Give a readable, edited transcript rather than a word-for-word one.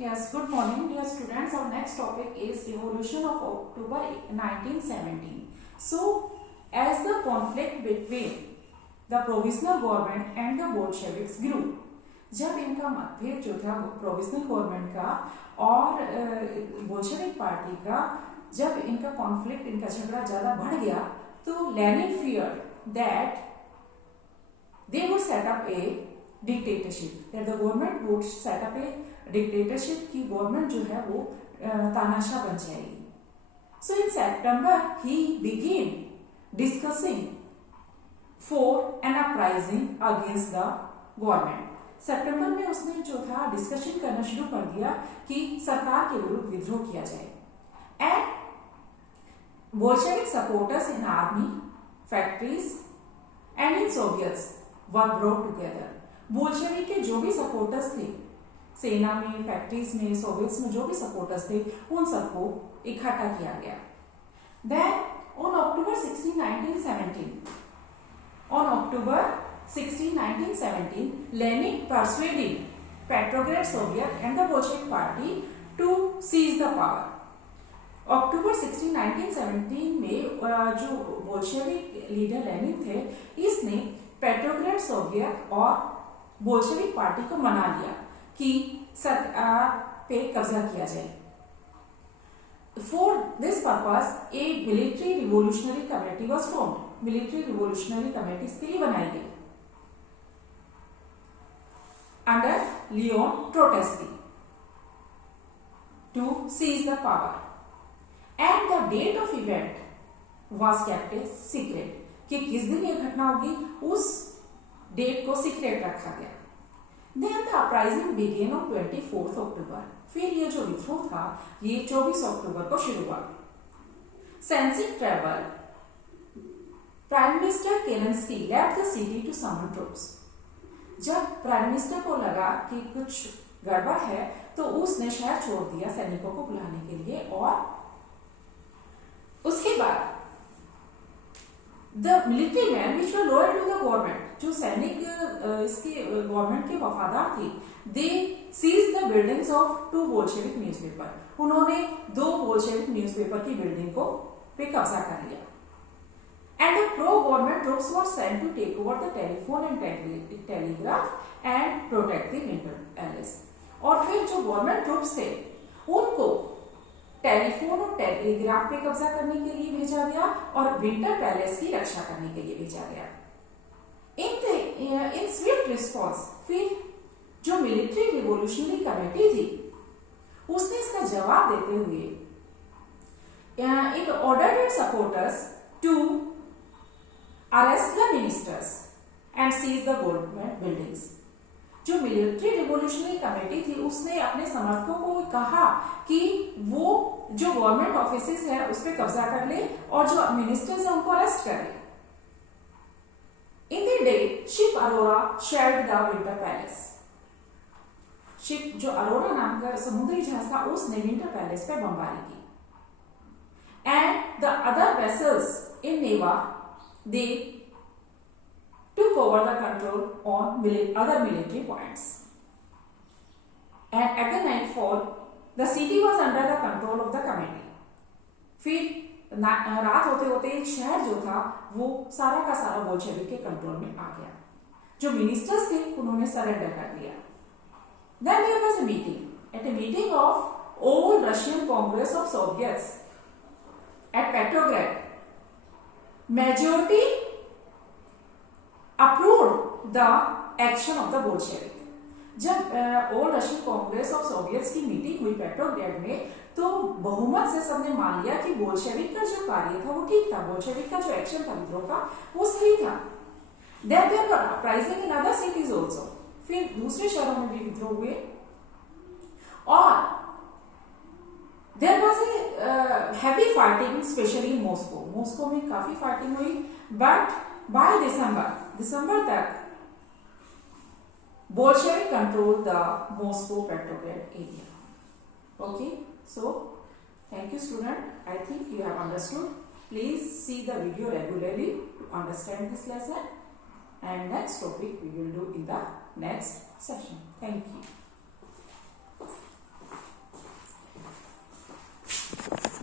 Yes, good morning dear students. Our next topic is Revolution of October 1917. So, as the conflict between the provisional government and the Bolsheviks grew, जब इनका मतभेद जो था provisional government का और Bolshevik party का, जब इनका कॉन्फ्लिक्ट, इनका झगड़ा ज्यादा बढ़ गया, तो Lenin feared that they would set up a dictatorship, that the government would set up a dictatorship की गवर्नमेंट जो है वो तानाशाह बन जाएगी. So in September he began discussing for an uprising against the government. सितंबर में उसने जो था डिस्कशन करना शुरू कर दिया कि सरकार के विरुद्ध विद्रोह किया जाए. And Bolshevik supporters in army, factories and in Soviets were brought together. Bolshevik के जो भी सपोर्टर्स थे, सेना में, फैक्ट्रीज में, सोवियट्स में जो भी सपोर्टर्स थे, उन सबको इकट्ठा किया गया. Then on October 16, 1917, Lenin persuaded Petrograd Soviet and the Bolshevik Party to seize the power. अक्टूबर 16, 1917 में जो बोल्शेविक लीडर लेनिन थे, इसने पेट्रोग्रेड सोवियत और बोल्शेविक पार्टी को मना लिया कि सरकार पे कब्जा किया जाए. For this purpose A military revolutionary committee was formed. Military revolutionary committee इसके लिए बनाई गई under Leon Trotsky to seize the power, and the date of event was kept a secret. कि किस दिन ये घटना होगी, उस डेट को सीक्रेट रखा गया. Then the uprising began on 24th October. फिर ये जो विद्रोह था ये 24 अक्टूबर को शुरू हुआ. Sensing trouble, Prime Minister Kerensky left the city to summon troops. जब प्राइम मिनिस्टर को लगा कि कुछ गड़बड़ है, तो उसने शहर छोड़ दिया सैनिकों को बुलाने के लिए. और उसके बाद the military man which were loyal to the government, जो सैनिक इसके गवर्नमेंट के वफादार थे, they seize the buildings of 2 Bolshevik newspaper. उन्होंने 2 बोल्शेविक न्यूज़पेपर की बिल्डिंग को पे कब्जा कर लिया. And the pro-government troops were sent to take over the telephone and telegraph and protect the Winter Palace. और फिर जो गवर्नमेंट ट्रूप्स थे, उनको टेलीफोन और टेलीग्राफ पे कब्जा करने के लिए भेजा गया और विंटर पैलेस की रक्षा करने के लिए भेजा गया. इन स्विफ्ट रिस्पॉन्स, फिर जो मिलिट्री रिवोल्यूशनरी कमेटी थी, उसने इसका जवाब देते हुए it ordered its supporters to arrest the ministers and seize the government buildings. जो मिलिट्री रिवोल्यूशनरी कमेटी थी, उसने अपने समर्थकों को कहा कि वो जो गवर्नमेंट ऑफिसेस है उस पर कब्जा कर ले और जो मिनिस्टर्स है उनको अरेस्ट कर ले. In the day ship Arora shelled the winter palace. Ship जो अरोरा नाम का समुद्री जहाज था, उसने विंटर पैलेस पे बमबारी की. And the other vessels in Neva, they took over the control on other military points. And at the nightfall, the city was under the control of the committee. फिर रात होते होते शहर जो था वो सारा का सारा बोल्शेविक के कंट्रोल में आ गया. जो मिनिस्टर्स थे उन्होंने सरेंडर कर दिया. Then there was a meeting. At a meeting of all Russian Congress of Soviets at Petrograd, majority approved the action of the Bolshevik. जब all Russian Congress of Soviets की मीटिंग हुई पेट्रोग्रेड में, तो बहुमत से सबने मान लिया कि बोल्शेविक का जो कार्य था वो ठीक था, बोल्शेविक का जो एक्शन था विद्रोह का वो सही था. Then there were uprising in other cities also. फिर दूसरे शहरों में भी विद्रोह हुए. और There was a heavy fighting, especially in Moscow. Moscow में काफी फाइटिंग हुई, but by दिसंबर तक Bolshevik controlled the Moscow Petrograd area. Okay, so thank you student. I think you have understood. Please see the video regularly to understand this lesson, and next topic we will do in the next session. Thank you.